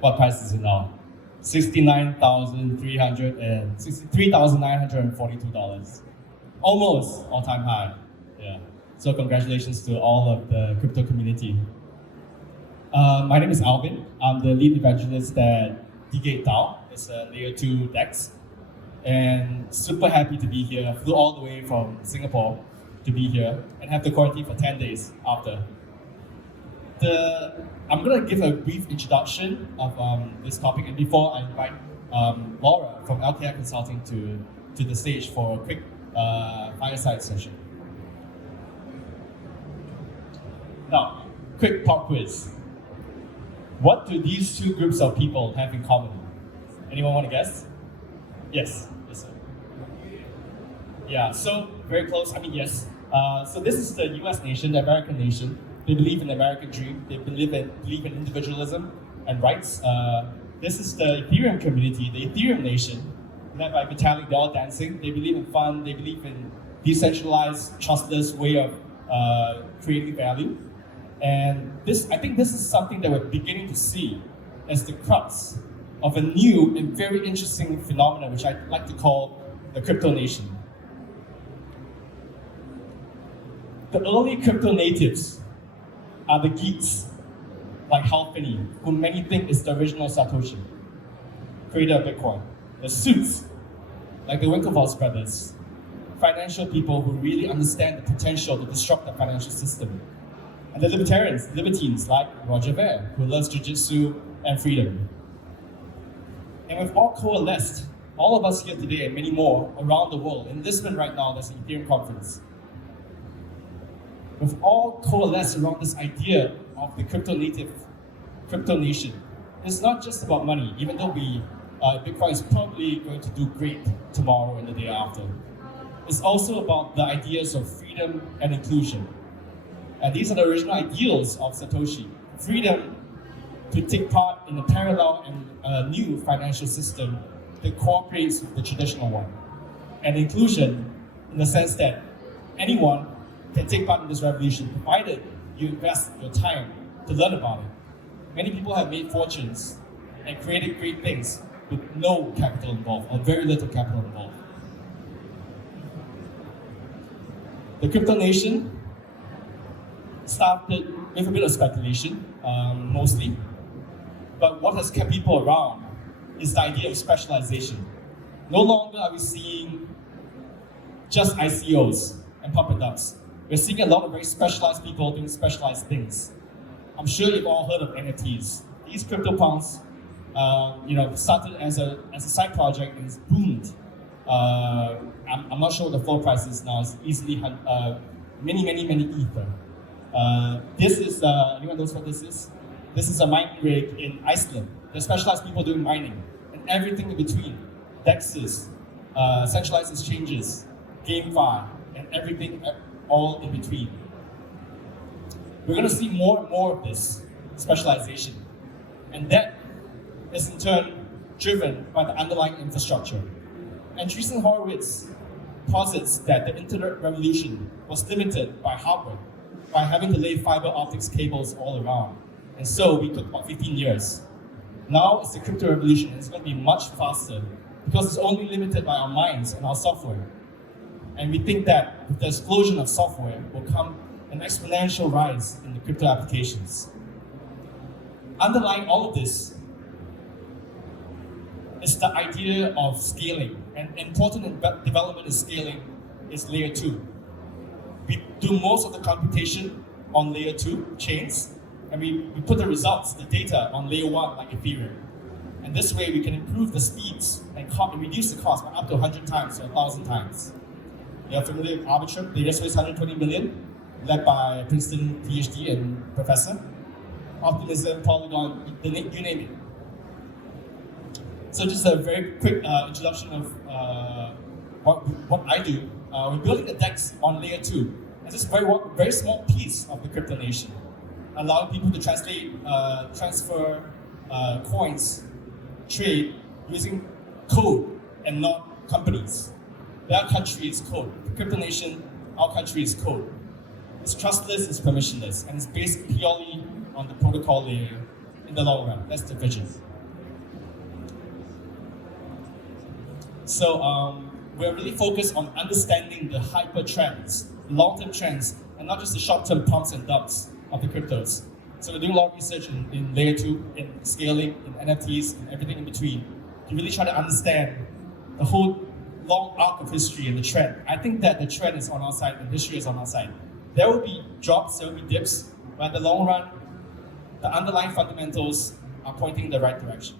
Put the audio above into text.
What price is it now? $69,942. Almost all-time high. Yeah. So congratulations to all of the crypto community. My name is Alvin. I'm the lead evangelist at DeGate DAO. It's a layer 2 DEX. And super happy to be here. Flew all the way from Singapore to be here and have to quarantine for 10 days after. I'm going to give a brief introduction of this topic, and before I invite Laura from LKI Consulting to the stage for a quick fireside session. Now, quick pop quiz. What do these two groups of people have in common? Anyone want to guess? Yes, yes sir. Yeah, so very close, yes. So this is the US nation, the American nation. They believe in the American dream. They believe in individualism and rights. This is the Ethereum community, the Ethereum nation, led by Vitalik. They're all dancing. They believe in fun. They believe in decentralized, trustless way of creating value. And I think this is something that we're beginning to see as the crux of a new and very interesting phenomenon, which I like to call the crypto nation. The early crypto natives are the geeks, like Hal Finney, who many think is the original Satoshi, creator of Bitcoin. The suits, like the Winklevoss brothers, financial people who really understand the potential to disrupt the financial system. And the libertines, like Roger Ver, who loves jiu-jitsu and freedom. And we've all coalesced, all of us here today and many more around the world. In Lisbon right now, there's an Ethereum conference. We've all coalesced around this idea of the crypto nation. It's not just about money, even though Bitcoin is probably going to do great tomorrow and the day after. It's also about the ideas of freedom and inclusion. And these are the original ideals of Satoshi. Freedom to take part in a parallel and new financial system that cooperates with the traditional one. And inclusion in the sense that anyone can take part in this revolution, provided you invest your time to learn about it. Many people have made fortunes and created great things with no capital involved, or very little capital involved. The crypto nation started with a bit of speculation, mostly. But what has kept people around is the idea of specialization. No longer are we seeing just ICOs and puppet dubs. We're seeing a lot of very specialized people doing specialized things. I'm sure you've all heard of NFTs. These CryptoPunks, started as a side project and it's boomed. I'm not sure what the floor price is now. It's easily many ether. This is, anyone knows what this is? This is a mining rig in Iceland. There's specialized people doing mining and everything in between. DEXs, centralized exchanges, GameFi, and everything all in between. We're going to see more and more of this specialization. And that is in turn driven by the underlying infrastructure. And Andreessen Horowitz posits that the internet revolution was limited by hardware, by having to lay fiber optics cables all around. And so we took about 15 years. Now it's the crypto revolution, and it's going to be much faster because it's only limited by our minds and our software. And we think that with the explosion of software will come an exponential rise in the crypto applications. Underlying all of this is the idea of scaling. And important development in scaling is layer 2. We do most of the computation on layer 2 chains, and we put the results, the data, on layer 1 like Ethereum. And this way we can improve the speeds and reduce the cost by up to 100 times or 1,000 times. You're familiar with Arbitrum? They just raised 120 million, led by a Princeton PhD and professor. Optimism, Polygon, you name it. So just a very quick introduction of what I do. We're building a DEX on layer 2. And this is a very small piece of the crypto nation, allowing people to transfer coins, trade using code and not companies. Their country is code. The crypto nation, our country is code. It's trustless, it's permissionless, and it's based purely on the protocol layer in the long run. That's the vision. So we're really focused on understanding the hyper trends, long-term trends, and not just the short-term pumps and dumps of the cryptos. So we're doing a lot of research in layer 2, in scaling, in NFTs, and everything in between, to really try to understand the whole long arc of history and the trend. I think that the trend is on our side and history is on our side. There will be drops, there will be dips, but in the long run, the underlying fundamentals are pointing in the right direction.